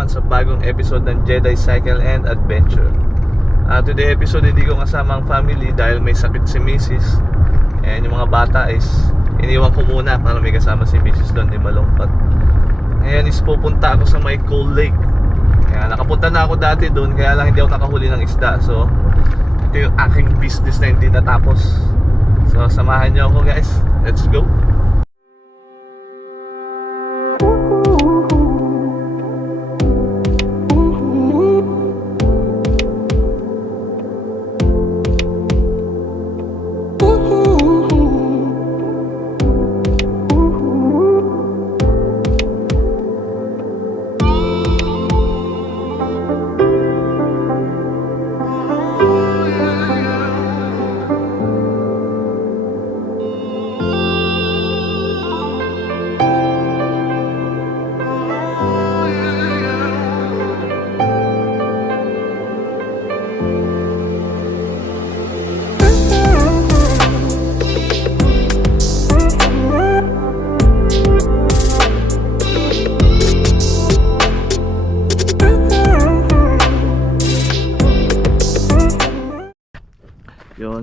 naman sa bagong episode ng Jedi Cycle and Adventure. Uh, Today episode hindi ko kasama ang family dahil may sakit si Mrs. And yung mga bata is iniwan ko muna para may kasama si Mrs. doon di malungkot. Ngayon is pupunta ako sa may Cold Lake. Kaya nakapunta na ako dati doon kaya lang hindi ako nakahuli ng isda. So ito yung aking business na hindi natapos. So samahan niyo ako guys. Let's go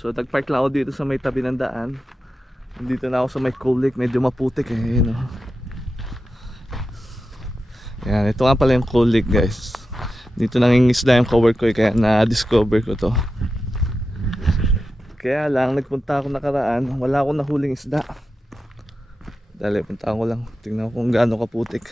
so nagpark lang ako dito sa may tabi ng daan. Dito na ako sa may cold lake, medyo maputik eh. Yun, oh. Yan, ito nga pala yung cold lake guys. Dito nangingisda yung cowork ko eh, kaya na-discover ko to. Kaya lang, nagpunta ako nakaraan, wala akong nahuling isda. Dali, punta ko lang. Tingnan ko kung gaano kaputik.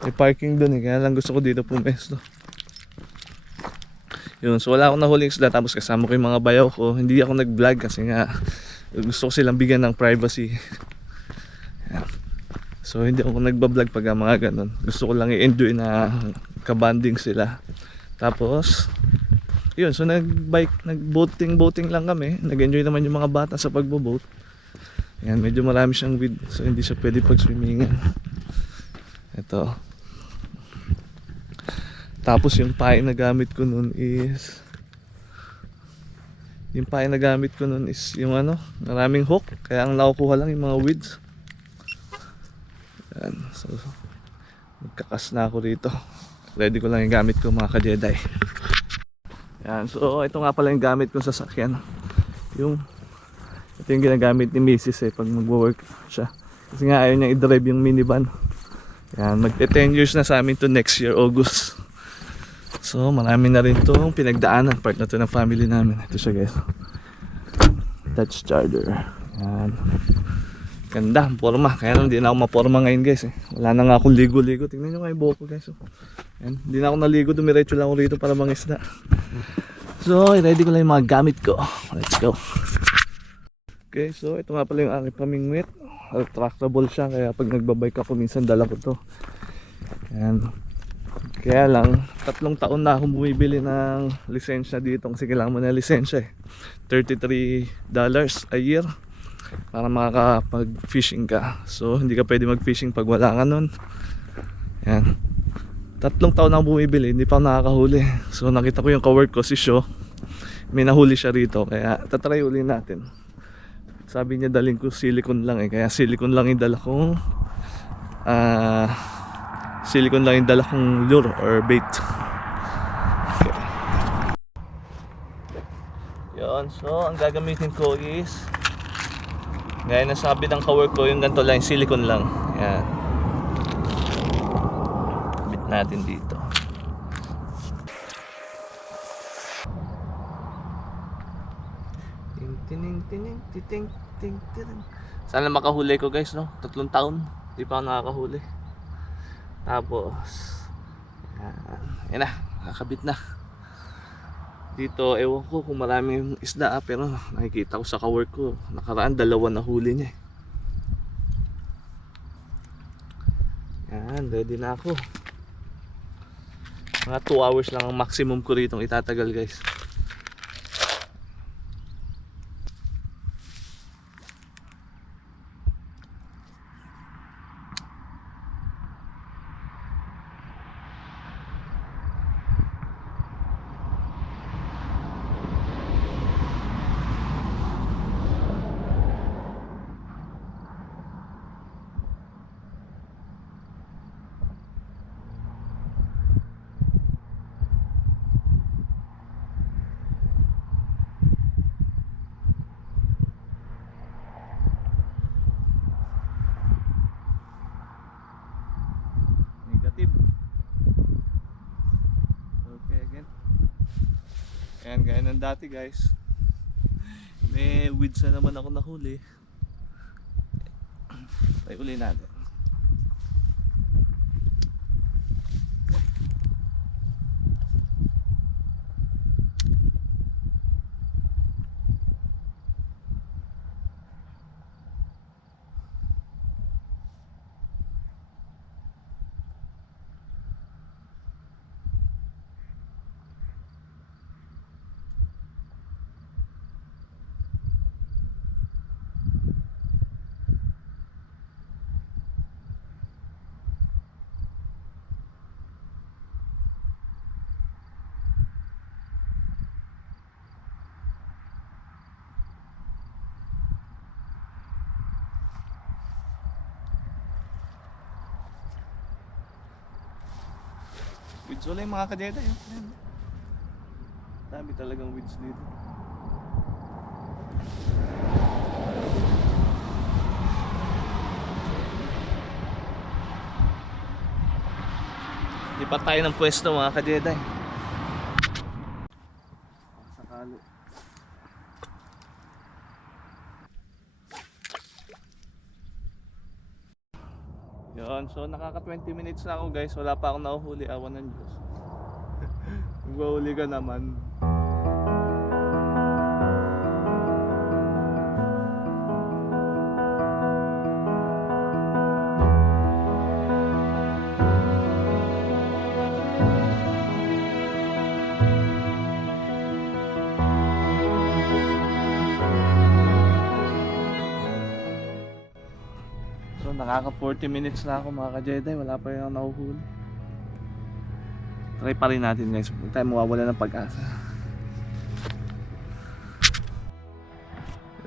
May parking dun eh, kaya lang gusto ko dito pumesto. Yun, so wala akong nahuling isda tapos kasama ko yung mga bayaw ko. Hindi ako nag-vlog kasi nga gusto ko silang bigyan ng privacy. Yan. So hindi ako nagba-vlog pag mga ganun. Gusto ko lang i-enjoy na kabanding sila. Tapos, yun, so nag-bike, nag-boating, boating lang kami. Nag-enjoy naman yung mga bata sa pagbo-boat. Yan, medyo marami siyang weed. So hindi siya pwede pag-swimmingan. Ito. Tapos yung pain na gamit ko nun is yung pain na gamit ko nun is yung ano, maraming hook. Kaya ang nakukuha lang yung mga weeds. Yan. So, magkakas na ako rito. Ready ko lang yung gamit ko mga ka-Jedi. Yan. So, ito nga pala yung gamit ko sa sakyan. Yung ito yung ginagamit ni Mrs. eh pag magwo-work siya. Kasi nga ayaw niya i-drive yung minivan. Yan, magte 10 years na sa amin to next year, August. So, marami na rin itong pinagdaanan. Part na to ng family namin. Ito siya guys. Touch charger. Yan. Ganda, forma. Kaya lang, hindi na ako maporma ngayon guys. Eh. Wala na nga akong ligo-ligo. Tingnan nyo nga yung buhok ko guys. Oh. Yan. Hindi na ako naligo. Dumiretso lang ako rito para mangisda. So, ready ko lang yung mga gamit ko. Let's go. Okay, so ito nga pala yung aking pamingwit. Retractable siya. Kaya pag nagbabike ako, minsan dala ko to. Yan. Kaya lang, tatlong taon na akong bumibili ng lisensya dito kasi kailangan mo na lisensya eh. $33 a year para makakapag-fishing ka. So, hindi ka pwede mag-fishing pag wala ka nun. Yan. Tatlong taon na akong bumibili, hindi pa nakakahuli. So, nakita ko yung kawork ko, si Sho. May nahuli siya rito, kaya tatry uli natin. Sabi niya daling ko silicone lang eh, kaya silicone lang yung dala kong ah silicone lang yung dala kong lure or bait. Okay. Yun, so ang gagamitin ko is gaya na sabi ng kawork ko, yung ganito lang, yung silicone lang. Yan. Bit natin dito. Tining tining titing ting tining. Sana makahuli ko guys no. Tatlong taon. Di pa ako nakakahuli. Tapos, yan. Yan na, nakakabit na. Dito, ewan ko kung maraming isda ah, pero nakikita ko sa kawork ko, nakaraan dalawa na huli niya. Yan, ready na ako. Mga 2 hours lang ang maximum ko rito itatagal guys. positive. Okay again. Ayan gaya ng dati guys. May weeds na naman ako nahuli ay uli natin. Weeds wala yung mga kadeta yun. Ayan. Dami talagang weeds dito. Lipat tayo ng pwesto mga kadeta. Sakali. Yun, so nakaka 20 minutes na ako guys, wala pa akong nahuhuli, awan ng Diyos. Maghuli ka naman. Nakaka 40 minutes na ako mga ka-Jedi, wala pa yung nahuhuli. Try pa rin natin guys, huwag tayo mawawala ng pag-asa.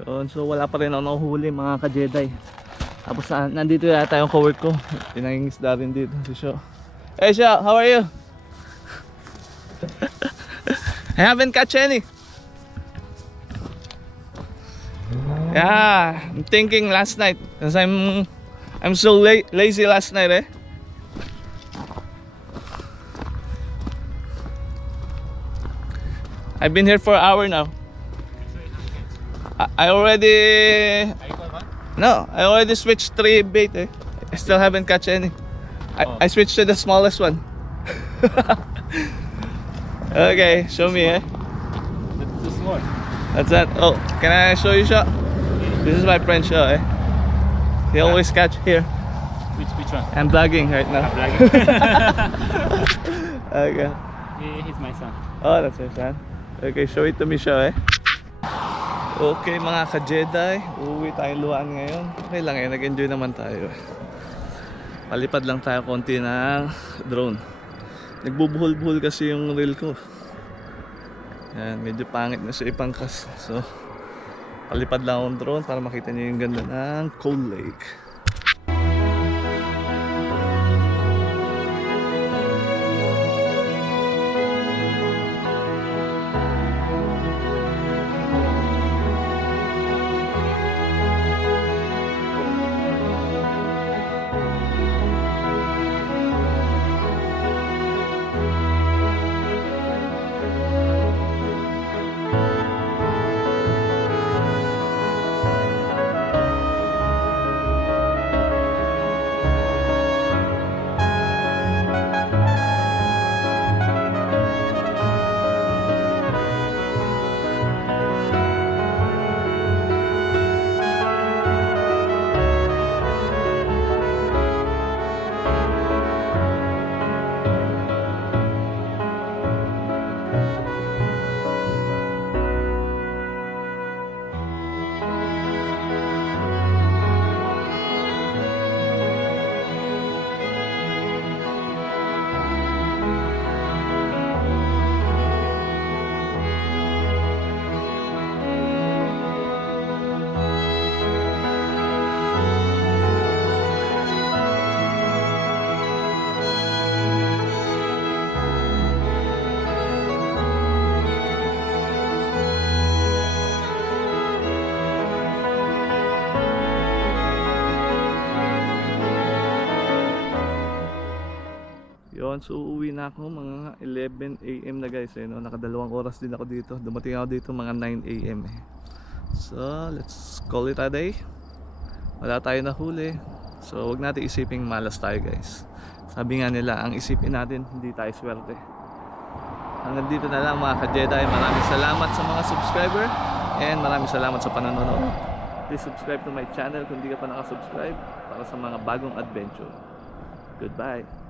Yun, so wala pa rin ako nahuhuli mga ka-Jedi. Tapos na, nandito yata yung cowork ko. Pinangingisda rin dito si Sho. Hey Sho, how are you? I haven't catch any. Yeah, I'm thinking last night because I'm I'm so la- lazy last night, eh. I've been here for an hour now. I, I already no, I already switched three bait. Eh. I still haven't catch any. I, Oh. I switched to the smallest one. okay, show me, eh. That's too small. That's that. Oh, can I show you shot? This is my friend show, eh. He always catch here. Which which one? I'm vlogging right now. Black. Okay. he, he's my son. Oh, that's your son. Okay, show it to me siya eh. Okay mga ka-Jedi, uuwi tayo luhaan ngayon. Okay lang eh, nag-enjoy naman tayo. Palipad lang tayo konti ng drone. Nagbubuhol-buhol kasi yung reel ko. Yan, medyo pangit na siya ipangkas. So, palipad lang akong drone para makita niyo yung ganda ng Cold Lake. Ayun, so uuwi na ako mga 11 a.m. na guys. Eh, no? Nakadalawang oras din ako dito. Dumating ako dito mga 9 a.m. Eh. So, let's call it a day. Wala tayo nahuli. So, wag natin isiping malas tayo guys. Sabi nga nila, ang isipin natin, hindi tayo swerte. Hanggang dito na lang mga ka-Jedi. Maraming salamat sa mga subscriber. And maraming salamat sa panonood. Please subscribe to my channel kung di ka pa nakasubscribe para sa mga bagong adventure. Goodbye.